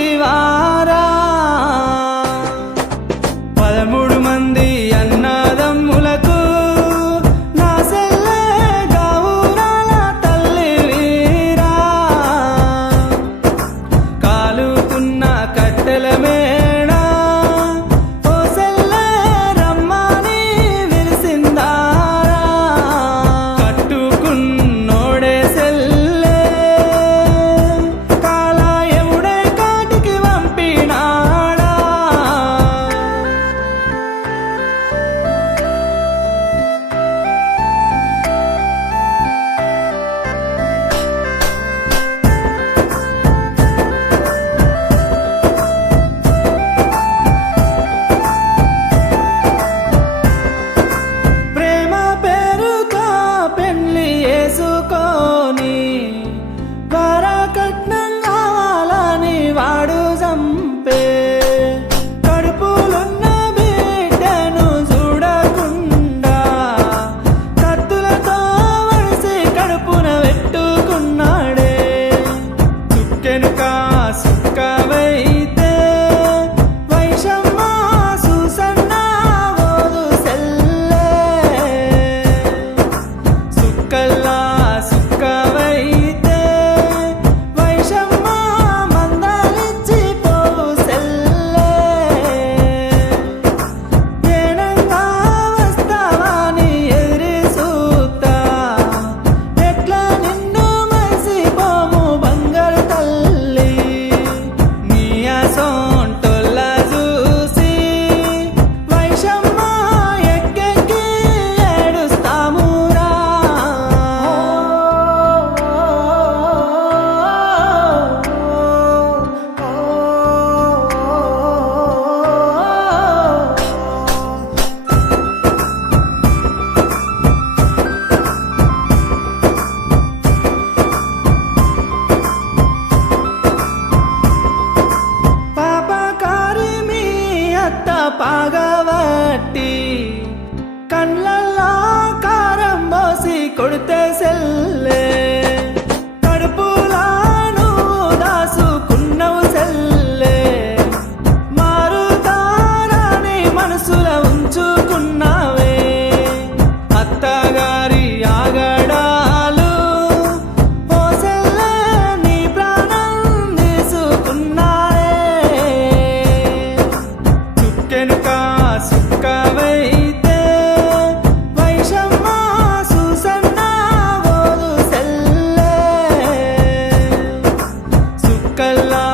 చూసివారా 13 మంది అన్నదమ్ములకు నా సెల్లే గౌరాల తల్లి వీరా కాలుతున్న కట్టెల మేడ ఓ సెల్లే రమ్మని విరిసిందారా కట్టుకున్నోడే సెల్లే కాలాయముడే కాటికి పంపినాడా ప్రేమ పేరుతో పెళ్లి చేసుకొని వరకట్నం కావాలని వాడు చంపే కడుపులున్న బిడ్డను చూడకుండా కత్తులతో వడిసి కడుపున పెట్టుకున్నాడే చుక్కెనుక సుక్కవైతే వైషమ్మ సూసన్న ఓదు సెల్లే సుక్కల్లా సుక్కవైతే వైషమ్మ మందలిచ్చి పోవు సెల్లే ఏనంగా వస్తావాని ఎదిరి సూతా ఎట్లా నిన్ను మరిసిపోము బంగారు తల్లి నీ అసొంటోళ్ళ చూసి వైషమ్మ ఎక్కెక్కి ఏడుస్తామురా పాపకారి మీ అత్త పాగవట్టి కండ్లల్లో కారం పోసి కొడితే సెల్లే కడుపులా నువ్వు దాసుకున్నవు సెల్లే మారుతారని మనసులో ఉంచుకున్నావే అత్తగారి ఆగడాలు ఓ సెల్లే నీ ప్రాణం తీసుకున్నారే చుక్కెనుక సుక్కవైతే వైషమ్మ సూసన్న ఓదు సెల్లే సుక్కల్లా